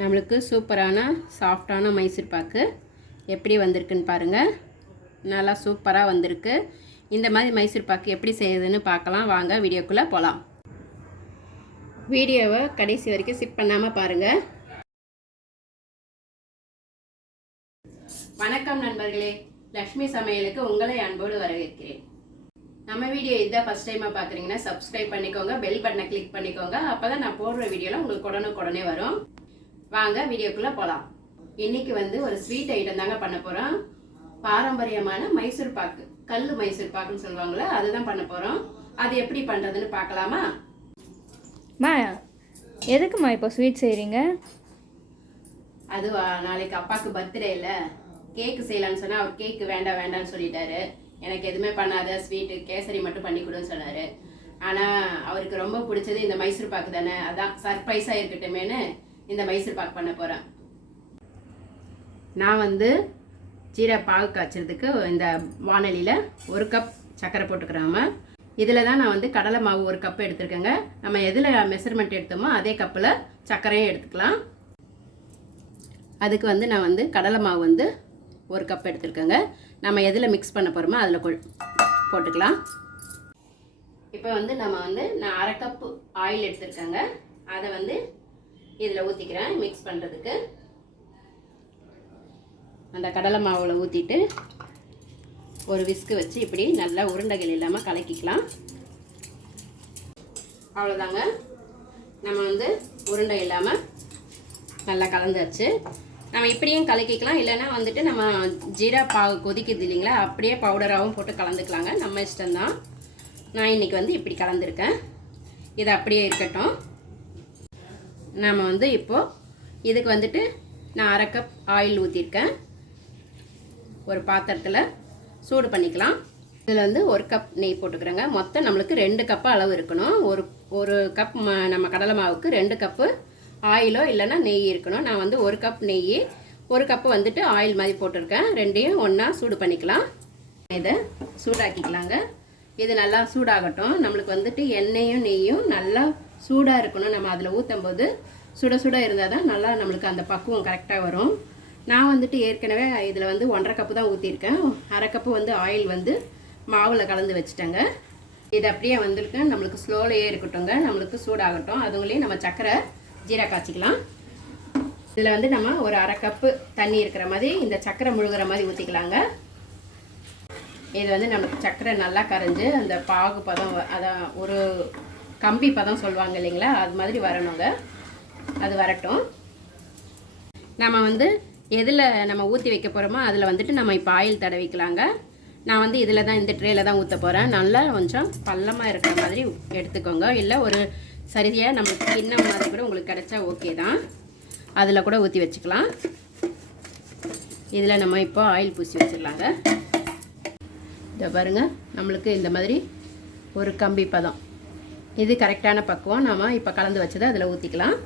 நம்மளுக்கு சூப்பரான சாஃப்டான மைசூர் பாக்கு எப்படி வந்திருக்குன்னு பாருங்கள். நல்லா சூப்பராக வந்திருக்கு. இந்த மாதிரி மைசூர் பாக்கு எப்படி செய்யுதுன்னு பார்க்கலாம். வாங்க வீடியோக்குள்ளே போகலாம். வீடியோவை கடைசி வரைக்கும் ஸ்கிப் பண்ணாமல் பாருங்கள். வணக்கம் நண்பர்களே, லக்ஷ்மி சமையலுக்கு உங்களை அன்போடு வரவேற்கிறேன். நம்ம வீடியோ இதான் ஃபஸ்ட் டைமாக பார்க்குறீங்கன்னா சப்ஸ்கிரைப் பண்ணிக்கோங்க, பெல் பட்டனை கிளிக் பண்ணிக்கோங்க. அப்போ தான் நான் போடுற வீடியோலாம் உங்களுக்கு உடனே வரும். வாங்க வீடியோக்குள்ளே போகலாம். இன்றைக்கி ஒரு ஸ்வீட் ஐட்டம் தாங்க பண்ண போகிறோம். பாரம்பரியமான மைசூர் பாக்கு, கல் மைசூர் பாக்குன்னு சொல்லுவாங்களே, அதுதான் பண்ண போகிறோம். அது எப்படி பண்ணுறதுன்னு பார்க்கலாமா? எதுக்குமா இப்போ ஸ்வீட் செய்கிறீங்க? அது நாளைக்கு அப்பாவுக்கு பர்த்டே இல்லை, கேக்கு செய்யலான்னு சொன்னால் அவர் கேக்கு வேண்டாம்னு சொல்லிட்டாரு. எனக்கு எதுவுமே பண்ணாத, ஸ்வீட்டு கேசரி மட்டும் பண்ணி கொடுன்னு சொன்னார். ஆனால் அவருக்கு ரொம்ப பிடிச்சது இந்த மைசூர் பாக்கு தானே, அதான் சர்ப்ரைஸாக இருக்கட்டுமேனு இந்த மைசூர் பாக்கு பண்ண போகிறேன். நான் ஜீரா பாகு காய்ச்சறதுக்கு இந்த வானலியில் 1 கப் சர்க்கரை போட்டுக்கிறாம, இதில் தான் நான் கடலை மாவு 1 கப் எடுத்துருக்கேங்க. நம்ம எதில் மெஷர்மெண்ட் எடுத்தோமோ அதே கப்பில் சர்க்கரையும் எடுத்துக்கலாம். அதுக்கு நான் கடலை மாவு 1 கப் எடுத்துருக்கேங்க. நம்ம எதில் மிக்ஸ் பண்ண போகிறோமோ அதில் போட்டுக்கலாம். இப்போ நம்ம நான் 1/2 கப்பு ஆயில் எடுத்துருக்கேங்க. அதை இதில் ஊற்றிக்கிறேன். மிக்ஸ் பண்ணுறதுக்கு அந்த கடலை மாவில் ஊற்றிட்டு ஒரு விஸ்கு வச்சு இப்படி நல்லா உருண்டைகள் இல்லாமல் கலக்கிக்கலாம். அவ்வளோதாங்க, நம்ம உருண்டை இல்லாமல் நல்லா கலந்தாச்சு. நம்ம இப்படியும் கலக்கிக்கலாம், இல்லைன்னா நம்ம ஜீரா பாகு கொதிக்குது இல்லைங்களா, அப்படியே பவுடராகவும் போட்டு கலந்துக்கலாங்க. நம்ம இஷ்டம்தான். நான் இன்றைக்கி இப்படி கலந்துருக்கேன். இது அப்படியே இருக்கட்டும். நம்ம இப்போது இதுக்கு நான் 1/2 கப் ஆயில் ஊற்றிருக்கேன். ஒரு பாத்திரத்தில் சூடு பண்ணிக்கலாம். இதில் 1 கப் நெய் போட்டுக்கிறேங்க. மொத்தம் நம்மளுக்கு 2 கப்பு அளவு இருக்கணும். ஒரு கப் நம்ம கடலை மாவுக்கு 2 கப்பு ஆயிலோ இல்லைன்னா நெய் இருக்கணும். நான் 1 கப் நெய், 1 கப்பு ஆயில் மாதிரி போட்டிருக்கேன். ரெண்டையும் ஒன்றா சூடு பண்ணிக்கலாம். இதை சூடாக்கிக்கலாங்க. இது நல்லா சூடாகட்டும். நம்மளுக்கு எண்ணெயும் நெய்யும் நல்லா சூடாக இருக்கணும். நம்ம அதில் ஊற்றும் போது சுட இருந்தால் தான் நல்லா நம்மளுக்கு அந்த பக்குவம் கரெக்டாக வரும். நான் ஏற்கனவே இதில் 1/2 கப்பு தான் ஊற்றிருக்கேன். 1/2 கப்பு ஆயில் மாவில் கலந்து வச்சுட்டேங்க. இது அப்படியே நம்மளுக்கு ஸ்லோலையே இருக்கட்டும்ங்க. நம்மளுக்கு சூடாகட்டும். அதுங்களையும் நம்ம சர்க்கரை ஜீரா காய்ச்சிக்கலாம். இதில் நம்ம ஒரு 1/2 கப்பு தண்ணி இருக்கிற மாதிரி இந்த சர்க்கரை முழுகிற மாதிரி ஊற்றிக்கலாங்க. இது நம்மளுக்கு சர்க்கரை நல்லா கரைஞ்சி அந்த பாகு பதம், அதான் ஒரு கம்பி பதம் சொல்லுவாங்க இல்லைங்களா, அது மாதிரி வரணுங்க. அது வரட்டும். நம்ம எதில் நம்ம ஊற்றி வைக்க போகிறோமோ அதில் நம்ம இப்போ ஆயில் தடவிக்கலாங்க. நான் இதில் தான், இந்த ட்ரேயில் தான் ஊற்ற போகிறேன். நல்லா கொஞ்சம் பள்ளமாக இருக்கிற மாதிரி எடுத்துக்கோங்க. இல்லை ஒரு சரியாக நம்மளுக்கு கிண்ணம் மாதிரி கூட உங்களுக்கு கிடைச்சா ஓகே தான். அதில் கூட ஊற்றி வச்சுக்கலாம். இதில் நம்ம இப்போ ஆயில் பூசி வச்சிடலாங்க. இதை பாருங்கள், நம்மளுக்கு இந்த மாதிரி ஒரு கம்பி பதம், இது கரெக்டான பக்குவம். நம்ம இப்போ கலந்து வச்சதை அதில் ஊற்றிக்கலாம்.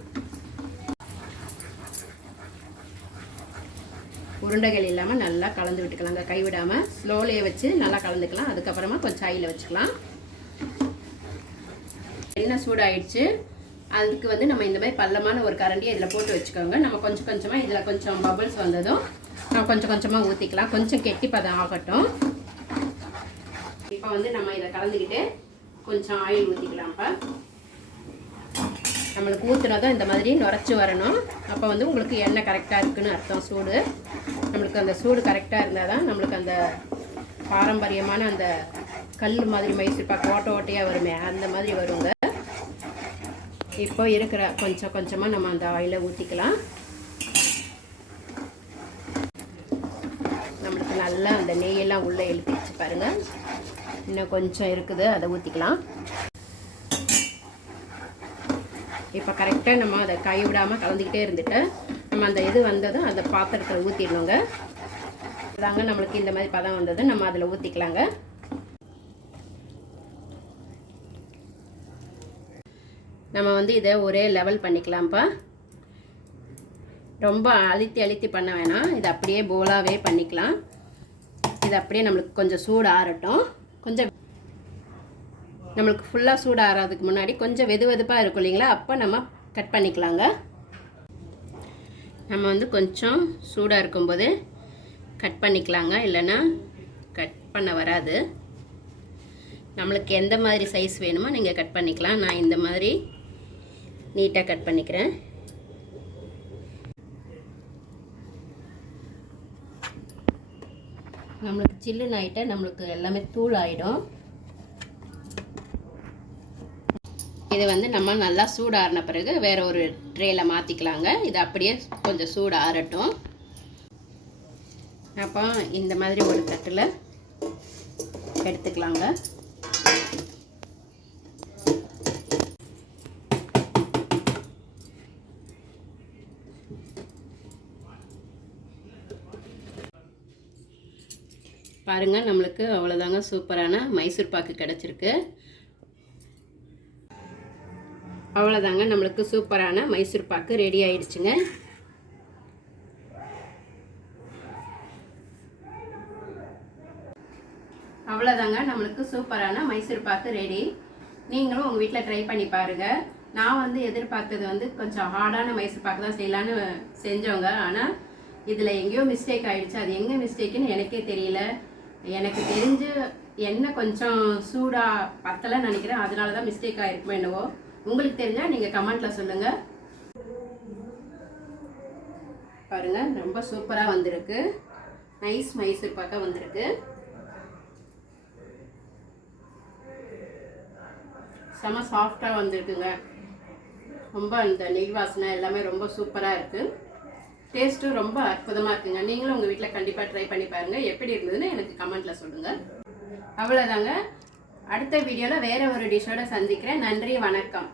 உருண்டைகள் இல்லாமல் நல்லா கலந்து விட்டுக்கலாங்க. கைவிடாமல் ஸ்லோலையே வச்சு நல்லா கலந்துக்கலாம். அதுக்கப்புறமா கொஞ்சம் ஆயிலில் வச்சுக்கலாம். எண்ணெய் சூடாயிடுச்சு. அதுக்கு நம்ம இந்த மாதிரி பள்ளமான ஒரு கரண்டியை இதில் போட்டு வச்சுக்கோங்க. நம்ம கொஞ்சம் கொஞ்சமாக இதில் கொஞ்சம் பபிள்ஸ் வந்ததும் நம்ம கொஞ்சம் கொஞ்சமாக ஊற்றிக்கலாம். கொஞ்சம் கெட்டி பதம் ஆகட்டும். இப்போ நம்ம இதை கலந்துக்கிட்டு கொஞ்சம் ஆயில் ஊற்றிக்கலாம்ப்பா. நம்மளுக்கு ஊற்றுனதும் இந்த மாதிரி நுரைச்சி வரணும். அப்போ உங்களுக்கு எண்ணெய் கரெக்டாக இருக்குன்னு அர்த்தம். சூடு நம்மளுக்கு அந்த சூடு கரெக்டாக இருந்தால் தான் நம்மளுக்கு அந்த பாரம்பரியமான அந்த கல் மாதிரி மைசூர் பாக்கு ஓட்டையாக வருமே, அந்த மாதிரி வருங்க. இப்போ இருக்கிற கொஞ்சம் கொஞ்சமாக நம்ம அந்த ஆயிலை ஊற்றிக்கலாம். நம்மளுக்கு நல்லா அந்த நெய்யெல்லாம் உள்ளே இழுத்துச்சு பாருங்கள். இன்னும் கொஞ்சம் இருக்குது, அதை ஊற்றிக்கலாம். இப்போ கரெக்டாக நம்ம அதை கைவிடாமல் கலந்துக்கிட்டே இருந்துட்டு நம்ம அந்த இது வந்ததும் அந்த பாத்திரத்தில் ஊற்றிடணுங்க. அதாங்க நம்மளுக்கு இந்த மாதிரி பதம் வந்தது, நம்ம அதில் ஊற்றிக்கலாங்க. நம்ம இதை ஒரே லெவல் பண்ணிக்கலாம்ப்பா. ரொம்ப அழுத்தி பண்ண வேணாம். இது அப்படியே போலாவே பண்ணிக்கலாம். இது அப்படியே நம்மளுக்கு கொஞ்சம் சூடு ஆறட்டும். கொஞ்சம் நம்மளுக்கு ஃபுல்லாக சூடு ஆறதுக்கு முன்னாடி கொஞ்சம் வெதுவெதுப்பாக இருக்கும் இல்லைங்களா, அப்போ நம்ம கட் பண்ணிக்கலாங்க. நம்ம வந்து கொஞ்சம் சூடாக இருக்கும்போது கட் பண்ணிக்கலாங்க, இல்லைன்னா கட் பண்ண வராது. நம்மளுக்கு எந்த மாதிரி சைஸ் வேணுமோ நீங்கள் கட் பண்ணிக்கலாம். நான் இந்த மாதிரி நீட்டாக கட் பண்ணிக்கிறேன். நம்மளுக்கு சில்லுன்னு ஆகிட்ட நம்மளுக்கு எல்லாமே தூள் ஆகிடும். இது வந்து நம்ம நல்லா சூடாறின பிறகு வேறு ஒரு ட்ரேயில் மாற்றிக்கலாங்க. இது அப்படியே கொஞ்சம் சூடு ஆறட்டும். அப்போ இந்த மாதிரி ஒரு தட்டில் எடுத்துக்கலாங்க. பாருங்கள், நம்மளுக்கு அவ்வளோதாங்க சூப்பரான மைசூர் பாக்கு கிடச்சிருக்கு. அவ்வளோதாங்க, நம்மளுக்கு சூப்பரான மைசூர் பாக்கு ரெடி ஆயிடுச்சுங்க. அவ்வளோதாங்க, நம்மளுக்கு சூப்பரான மைசூர் பாக்கு ரெடி. நீங்களும் உங்கள் வீட்டில் ட்ரை பண்ணி பாருங்கள். நான் வந்து எதிர்பார்த்தது வந்து கொஞ்சம் ஹார்டான மைசூர் பாக்கு தான் செய்யலான்னு செஞ்சோங்க. ஆனால் இதில் எங்கேயோ மிஸ்டேக் ஆகிடுச்சு. அது எங்கே மிஸ்டேக்குன்னு எனக்கே தெரியல. எனக்கு தெரிஞ்சு எண்ணெய் கொஞ்சம் சூடாக பத்தலைன்னு நினைக்கிறேன். அதனால தான் மிஸ்டேக் ஆகிருக்குமோ என்னவோ. உங்களுக்கு தெரிஞ்சால் நீங்கள் கமெண்ட்டில் சொல்லுங்கள். பாருங்கள், ரொம்ப சூப்பராக வந்திருக்கு. நைஸ் மைசூர் பாக்காக வந்திருக்கு. செம சாஃப்டாக வந்திருக்குங்க. ரொம்ப இந்த நெய் வாசனை எல்லாமே ரொம்ப சூப்பராக இருக்குது. டேஸ்ட்டும் ரொம்ப அற்புதமாக இருக்குங்க. நீங்களும் உங்கள் வீட்டில் கண்டிப்பாக ட்ரை பண்ணி பாருங்கள். எப்படி இருந்ததுன்னு எனக்கு கமெண்ட்டில் சொல்லுங்கள். அவ்வளோதாங்க. அடுத்த வீடியோவில் வேறு ஒரு டிஷ்ஷோட சந்திக்கிறேன். நன்றி, வணக்கம்.